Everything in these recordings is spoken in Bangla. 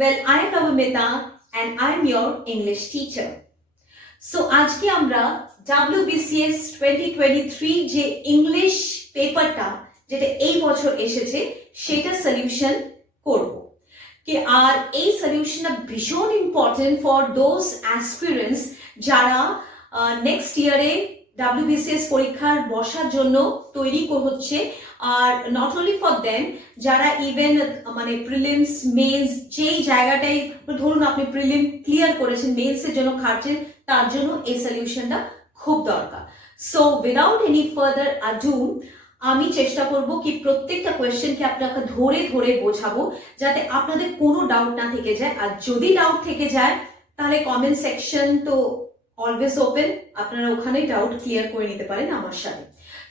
Well, I am Navamita and I am your English teacher. So আজকে আমরা WBCS 2023 যে ইংলিশ পেপারটা যেটা এই বছর এসেছে সেটা সলিউশন করব কি আর এই সলিউশনটা ভীষণ ইম্পর্টেন্ট ফর দোজ অ্যাসপিরেন্টস যারা নেক্সট ইয়ারে WBCS পরীক্ষার বসার জন্য তৈরি হচ্ছে are not only for them যারা ইভেন মানে প্রিলিমস মেন্স যেই জায়গাটাই ধরুন আপনি প্রিলিম ক্লিয়ার করেছেন মেন্সের জন্য খাটছেন তার জন্য এই সলিউশনটা খুব দরকার। So without any further ado আমি চেষ্টা করব কি প্রত্যেকটা কোয়েশ্চেনকে আপনাকে ধরে ধরে বোঝাবো যাতে আপনাদের কোনো ডাউট না থেকে যায়, আর যদি ডাউট থেকে যায় তাহলে কমেন্ট সেকশন তো অলওয়েজ ওপেন, আপনারা ওখানে ডাউট ক্লিয়ার করে নিতে পারেন আমার সাথে।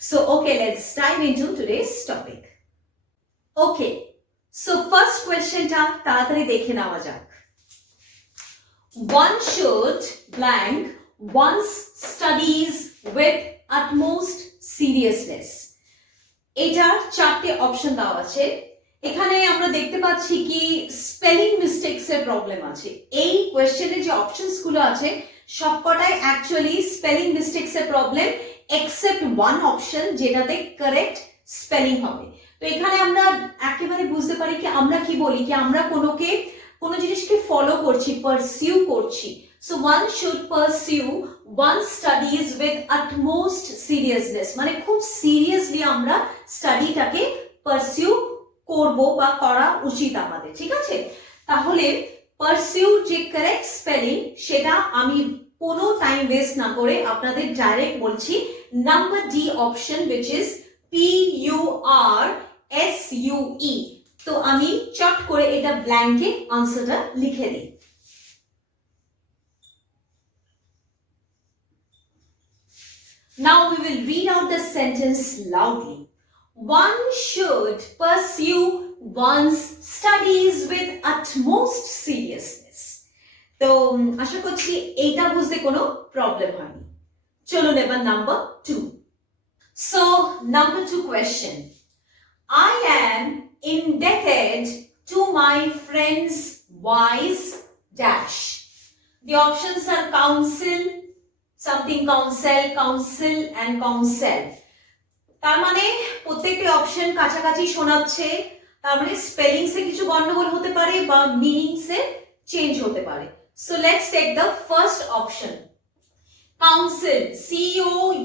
So okay, let's dive into today's topic. Okay, so first কোয়েশ্চেনটা তাড়াতাড়ি দেখে নেওয়া যাক। One should blank one's studies with utmost seriousness. এটার চারটে অপশন দেওয়া আছে। এখানে আমরা দেখতে পাচ্ছি কি স্পেলিং মিস্টেকস এর প্রবলেম আছে। এই কোয়েশ্চেনে যে অপশনস গুলো আছে সবকটাই অ্যাকচুয়ালি স্পেলিং মিস্টেকস এর প্রবলেম এক্সেপ্ট ওয়ান অপশন যেটাতে কারেক্ট স্পেলিং হবে। তো এখানে আমরা একেবারে বুঝতে পারি কি আমরা কি বলি কি আমরা কোনো জিনিসকে ফলো করছি, পারসিউ করছি। So one should pursue one studies with utmost seriousness, মানে খুব সিরিয়াসলি আমরা স্টাডিটাকে পারসিউ করব বা করা উচিত আমাদের, ঠিক আছে? তাহলে পারসিউ যে কারেক্ট স্পেলিং সেটা আমি কোনো টাইম ওয়েস্ট না করে আপনাদের ডাইরেক্ট বলছি number D option which is PURSUE। তো আমি চট করে এটা ব্ল্যাঙ্কে আনসারটা লিখে দিই। Now we will read out the sentence loudly. One should pursue one's studies with utmost seriousness. তো আশা করছি এইটা বুঝতে কোনো প্রবলেম হয়নি। চলুন এবার number 2। So number 2 question. I am indebted to my friend's wise dash. The options are counsel, something counsel and counsel. তার মানে প্রত্যেকটি অপশন কাছাকাছি শোনাচ্ছে, তার মানে স্পেলিংস এ কিছু গন্ডগোল হতে পারে বা মিনিংস এ চেঞ্জ হতে পারে। So let's take the first option council,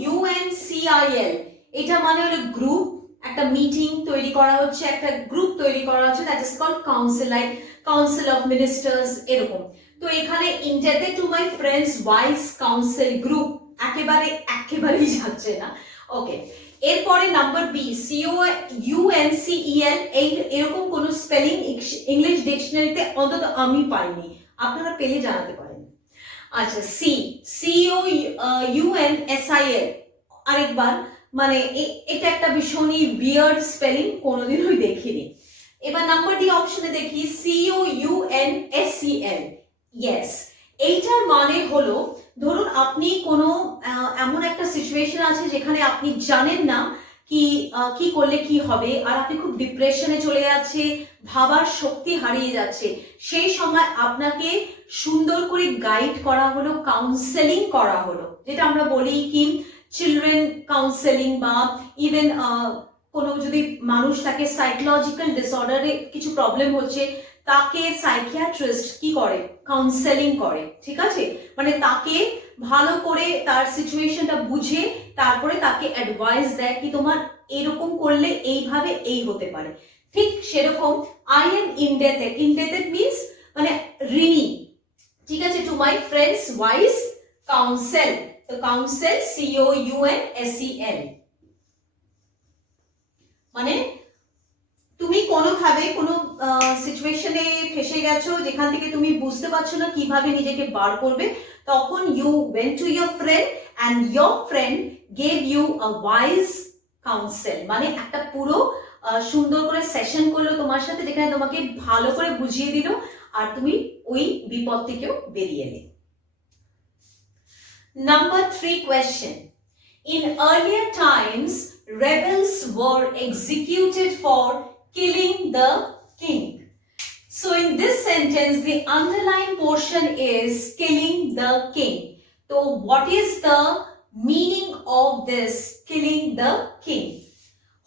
COUNCIL। এটা মানে হলো গ্রুপ, একটা মিটিং তৈরি করা হচ্ছে, একটা গ্রুপ তৈরি করা হচ্ছে, that is called council, like council of ministers এরকম। তো এখানে indebted to my friends wise counsel group একেবারেই যাচ্ছে না। ওকে, এরপরে নাম্বার বি COUNCEL, এরকম কোন স্পেলিং ইংলিশ ডিকশনারিতে অন্তত আমি পাইনি, আপনারা পেলে জানাতে পারেন। আচ্ছা, COUNSIL আরেকবার, মানে এটা একটা ভীষণই উইয়ার্ড স্পেলিং, কোনোদিনই দেখিনি। এবার নাম্বার ডি অপশনে দেখি COUNSEL। ইয়েস, এইটার মানে হলো ধরুন আপনি কোনো এমন একটা সিচুয়েশন আছে যেখানে আপনি জানেন না কি করলে কি হবে, আর আপনি খুব ডিপ্রেশনে চলে যাচ্ছে, ভাবার শক্তি হারিয়ে যাচ্ছে, সেই সময় আপনাকে সুন্দর করে গাইড করা হলো, কাউন্সেলিং করা হলো, যেটা আমরা বলি কি চিলড্রেন কাউন্সেলিং, বা ইভেন কোনো যদি মানুষ তাকে সাইকোলজিক্যাল ডিসঅর্ডারে কিছু প্রবলেম হচ্ছে তাকে সাইকিয়াট্রিস্ট কি করে, কাউন্সেলিং করে, ঠিক আছে? মানে তাকে ভালো করে তার সিচুয়েশনটা বুঝে তারপরে তাকে অ্যাডভাইস দেয় কি তোমার এরকম করলে এইভাবে এই হতে পারে। ঠিক সেরকম আই এম ইনডেটেড মিন্স মানে ঋণী, ঠিক আছে, two my friends wise counsel. তো কাউন্সেল COUNSEL মানে তুমি কোনোভাবে কোনো সিচুয়েশনে ফেসে গেছো যেখান থেকে তুমি বুঝতে পারছো না কিভাবে নিজেকে বার করবে, তখন you went to your friend and your friend gave you a wise counsel, মানে একটা পুরো সুন্দর করে সেশন করলো তোমার সাথে, যেখানে তোমাকে ভালো করে বুঝিয়ে দিল আর তুমি ওই বিপদ থেকেও বেরিয়ে এলে। Number 3 question. In earlier times, rebels were executed for killing the king. So in this sentence, the underlined portion is killing the king. So what is the meaning of this killing the king?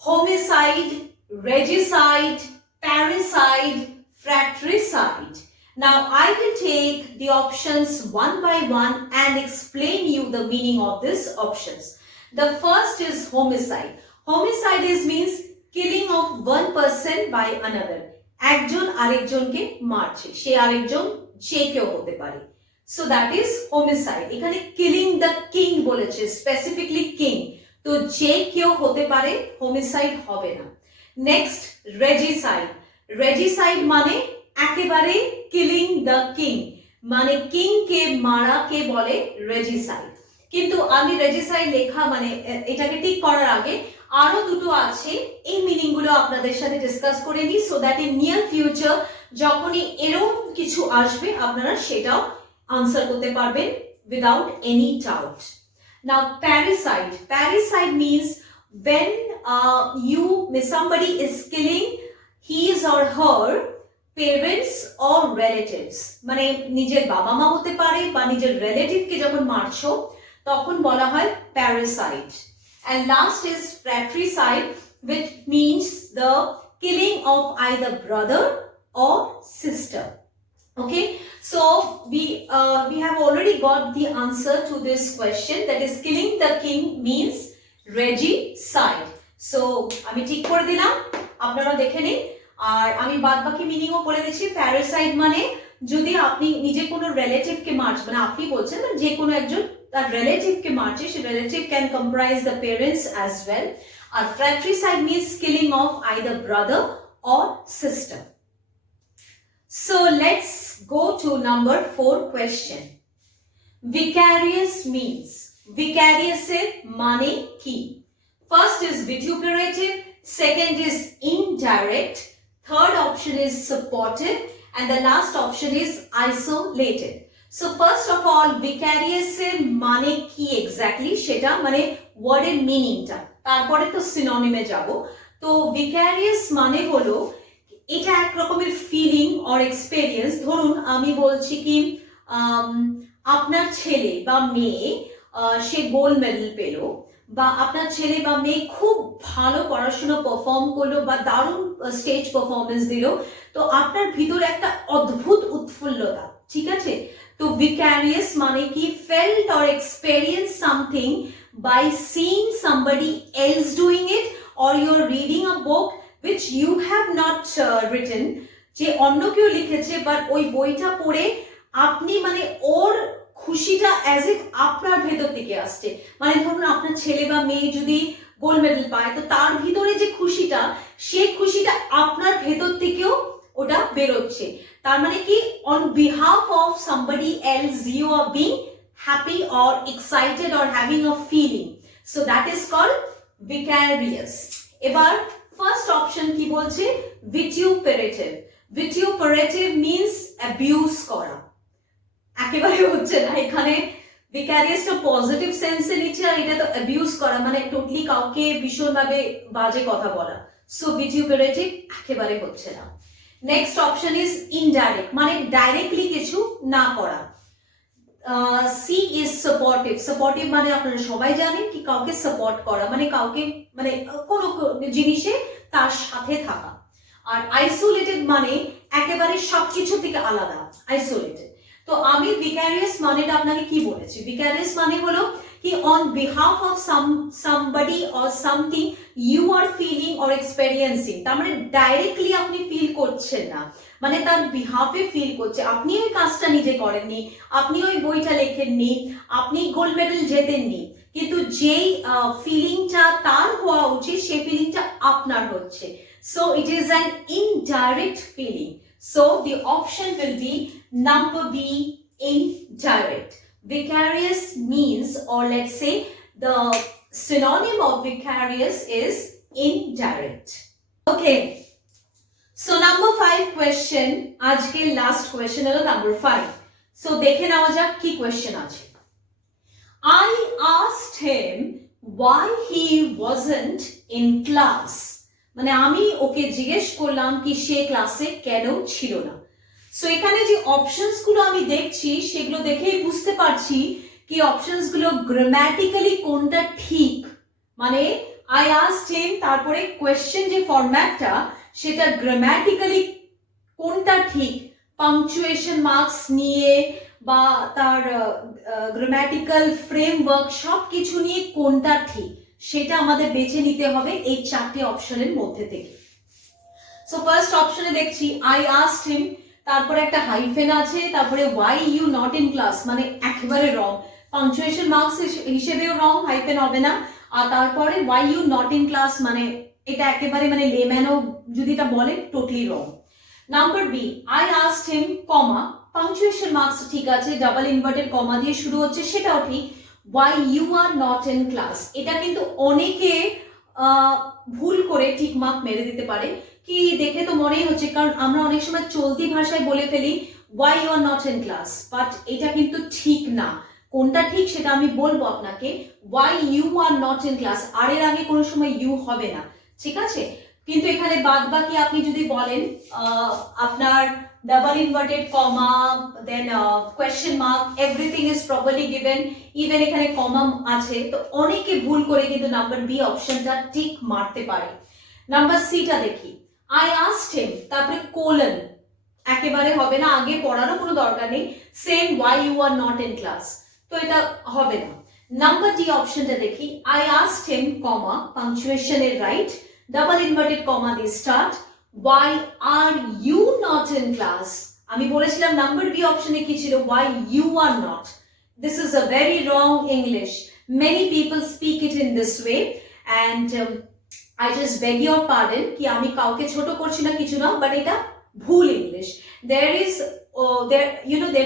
Homicide, regicide, parricide, fratricide. Now I will take the options one by one and explain you the meaning of these options. The first is homicide. Homicide means killing of one person by another. একজন আরেকজনকে মারছে, সে আরেকজন যে কেউ হতে পারে। So that is homicide. এখানে killing the king বলেছে, স্পেসিফিকলি কিং, তো যে কেউ হতে পারে, হোমিসাইড হবে না। নেক্সট রেজিসাইড। রেজিসাইড মানে একেবারে কিলিং দ্য কিং, মানে কিং কে মারাকে বলে রেজিসাইড। কিন্তু আমি রেজিসাইড লেখা মানে এটাকে ঠিক করার আগে আরো দুটো আছে, এই মিনিং গুলো আপনাদের সাথে ডিসকাস করে নিই, so that in near future যখনই এরকম কিছু আসবে আপনারা সেটাও আনসার করতে পারবেন without any doubt. Now parricide. Parricide means when somebody is killing his or her parents or relatives, মানে নিজের বাবা মা হতে পারে বা নিজের রিলেটিভকে যখন মারছো তখন বলা হয় প্যারিসাইড। And last is fratricide, which means the killing of either brother or sister. Okay, so we have already got the answer to this question, that is killing the king means regicide. So আমি ঠিক করে দিলাম, আপনারা দেখে নিন। আর আমি বাদ বাকি মিনিংও বলে দিচ্ছি। প্যারাসাইড মানে যদি আপনি নিজে কোনো রিলেটিভকে মারছেন, মানে আপনি বলছেন যে কোনো একজন তার রিলেটিভকে মারছে, সে relative can comprise the parents as well. আর fratricide means killing of either brother or sister. So let's go to number 4 question. Vicarious means. Vicarious এর মানে কি? First is vituperative, second is indirect, third option is supportive, and the last option is isolated. So first of all, vicarious এর মানে কি exactly সেটা মানে ওয়ার্ডের মিনিংটা, তারপরে তো সিনোনিমে যাব। তো vicarious মানে হলো এটা এক রকমের ফিলিং অর এক্সপেরিয়েন্স। ধরুন আমি বলছি কি আপনার ছেলে বা মেয়ে সে গোল্ড মেডেল পেল, বা আপনার ছেলে বা মেয়ে খুব ভালো পড়াশোনা পারফর্ম করলো বা দারুণ স্টেজ পারফরমেন্স দিল, তো আপনার ভিতরে একটা অদ্ভুত উৎফুল্লতা, ঠিক আছে? তো vicarious মানে কি felt or experienced something by seeing somebody else doing it, or you're reading a book which you have not written, যে অন্য কেউ লিখেছে, বাট ওই বইটা পড়ে আপনি মানে ওর খুশিটা অ্যাজ ইফ আপনার ভেতর থেকে আসছে। মানে ধরুন আপনার ছেলে বা মেয়ে যদি গোল্ড মেডেল পায়, তো তার ভিতরে যে খুশিটা, সেই খুশিটা আপনার ভেতর থেকেও ওটা বেরোচ্ছে। তার মানে কি on behalf of somebody else you are being happy or excited or having a feeling, so that is called vicarious. এবার ফার্স্ট অপশন কি বলছে? vituperative. vituperative means অ্যাবিউজ করা, একেবারে হচ্ছে না এখানে। ভিকারিয়াসটা পজিটিভ সেন্সে নিচ্ছে, আর এটা তো অ্যাবিউজ করা মানে টোটালি কাউকে ভীষণভাবে বাজে কথা বলা। সো ভিটিউপারেটিভ একেবারে হচ্ছে না। নেক্সট অপশন ইজ ইনডাইরেক্ট, মানে ডাইরেক্টলি কিছু না করা। C is supportive. সাপোর্টিভ মানে আপনারা সবাই জানেন কি কাউকে সাপোর্ট করা, মানে কাউকে মানে কোনো জিনিসে তার সাথে থাকা। আর আইসোলেটেড মানে একেবারে সবকিছু থেকে আলাদা, আইসোলেটেড। তো আমি ভিকারিয়াস মানেটা আপনাকে কি বলেছি? ভিকারিয়াস মানে হলো কি on behalf of somebody or something you are feeling or experiencing, তার মানে ডাইরেক্টলি আপনি ফিল করছেন না, মানে তার বিহাফে ফিল করছে। আপনি ওই কাজটা নিজে করেননি, আপনি ওই বইটা লেখেননি, আপনি গোল্ড মেডেল জেতেননি, কিন্তু যেই ফিলিংটা তার হওয়া উচিত সেই ফিলিংটা আপনার হচ্ছে। So it is an indirect feeling. So the option will be number B, indirect. Vicarious means, or let's say the synonym of vicarious is indirect. Okay. So number 5 question, আজকে last question হলো number 5. So দেখে নেওয়া যাক কি question আছে। I asked him why he wasn't in class. মানে আমি ওকে জিজ্ঞেস করলাম কি সে ক্লাসে কেন ছিল না। সো এখানে যে অপশনস গুলো আমি দেখছি সেগুলো দেখেই বুঝতে পারছি কি অপশনস গুলো গ্রামাটিক্যালি কোনটা ঠিক, মানে আই আস্কড হিম, তারপরে কোয়েশ্চেন যে ফরম্যাটটা সেটা গ্রামাটিক্যালি কোনটা ঠিক, পাংচুয়েশন মার্কস নিয়ে বা তার গ্রামাটিক্যাল ফ্রেমওয়ার্ক সব কিছু নিয়ে কোনটা ঠিক সেটা আমাদের বেছে নিতে হবে এই চারটে অপশনের মধ্যে থেকে। সো ফার্স্ট অপশনে দেখছি আই আস্কড হিম, তারপরে একটা হাইফেন আছে, তারপরে why you not in class, মানে একেবারে রং, পাংচুয়েশন মার্কস হিসেবেও রং, হাইফেন হবে না। আর তারপরে why you not in class মানে এটা একেবারে মানে লেম্যানও যদি এটা বলে totally wrong. Number B, I asked him comma, punctuation marks ঠিক আছে, ডাবল ইনভার্টেড কমা দিয়ে শুরু হচ্ছে সেটাও ঠিক, why you are not in class, এটা কিন্তু অনেকে ভুল করে টিক মার্ক মেরে দিতে পারে, কি দেখে তো মনেই হচ্ছে, কারণ আমরা অনেক সময় চলতি ভাষায় বলে ফেলি why you are not in class, but এটা কিন্তু ঠিক না। কোনটা ঠিক সেটা আমি বলবো আপনাকে, why you are not in class, আর এর আগে কোনো সময় ইউ হবে না, ঠিক আছে। কিন্তু এখানে বাদ বাকি আপনি যদি বলেন আপনার double inverted comma, then question mark, everything is properly given, even এখানে কমা আছে, তো অনেকে ভুল করে কিন্তু নাম্বার বি অপশনটা ঠিক মারতে পারে। নাম্বার সিটা দেখি, আই আস্কড হিম, তারপরে কোলন, একেবারে হবে না, আগে পড়ারও কোনো দরকার নেই, same why you are not in class, তো এটা হবে না। নাম্বার ডি অপশনটা দেখি, I asked him comma, punctuation এর রাইট, ডাবল ইনভার্টেড কমা দিয়ে start, why are you not in class, আমি বলেছিলাম নাম্বার বি অপশনে কি ছিল, why you are not, this is a very wrong English, many people speak it in this way, and I just beg your pardon কি আমি কাউকে ছোট করছি না কিছু না, বাট এটা ভুল English. there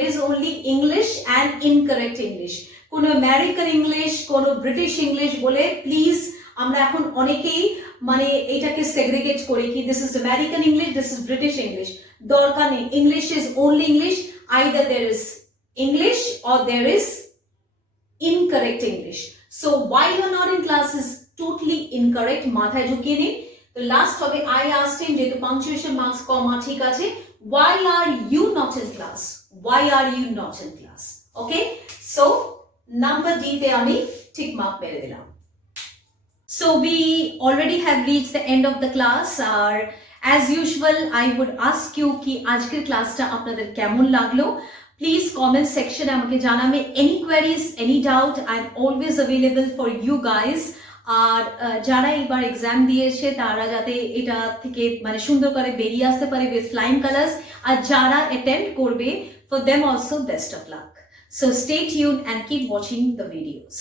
is only English and incorrect English, কোনো আমেরিকান ইংলিশ, কোনো ব্রিটিশ ইংলিশ বলে প্লিজ আমরা এখন অনেকেই মানে এটাকে সেগ্রিগেট করি কি this is American English, this is British English, দরকার নেই। English is only English, either there is English or there is incorrect English. So why you are not in class is totally incorrect, মাথায় ঢুকিয়ে নিন। তো লাস্ট হবে আই আস্কড হিম, যেহেতু পাংচুয়েশন মার্কস কমা ঠিক আছে, why are you not in class, why are you not in class, okay, so number D তে আমি ঠিক মার্ক মেরে দিলাম। So we already have reached the end of the class, R as usual I would ask you কি আজকের ক্লাসটা আপনাদের কেমন লাগলো, প্লিজ কমেন্ট সেকশনে আমাকে জানাবে। Any queries, any doubt, I am always available for you guys. আর যারা এবার এক্সাম দিয়েছে তারা যাতে এটা থেকে মানে সুন্দর করে বেরিয়ে আসতে পারে উইথ ফ্লাইং কালার্স, আর যারা অ্যাটেম্প্ট করবে for them also best of luck. So stay tune and keep watching the videos.